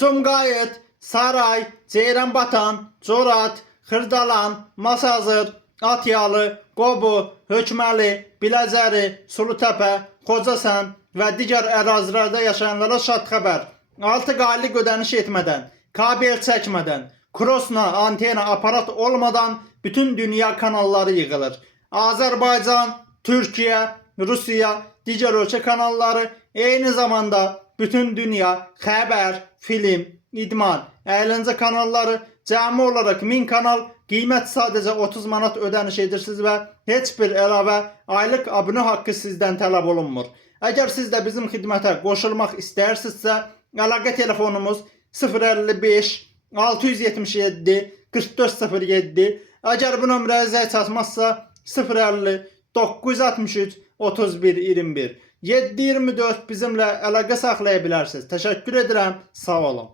Sumqayıt, Saray, Ceyranbatan, Corat, Xırdalan, Masazır, Atyalı, Qobu, Hökməli, Biləcəri, Sulutəpə, Xocasən və digər ərazilərdə yaşayanlara şad xəbər. 6 aylık ödəniş etmədən, kabel çəkmədən, krosna, antena, aparat olmadan bütün dünya kanalları yığılır. Azərbaycan, Türkiye, Rusya, digər ölkə kanalları, eyni zamanda bütün dünya xəbər, film, idman, əyləncə kanalları, cəmi olaraq 1000 kanal, qiymət sadəcə 30 manat ödəniş edirsiniz və heç bir əlavə aylıq abunə haqqı sizdən tələb olunmur. Əgər siz də bizim xidmətə qoşulmaq istəyirsinizsə, əlaqə telefonumuz 055 677 4407. Əgər bu nömrəyə zəng çatmazsa 050 963 31 21 724 bizimlə əlaqə saxlaya bilərsiniz. Təşəkkür edirəm. Sağ olun.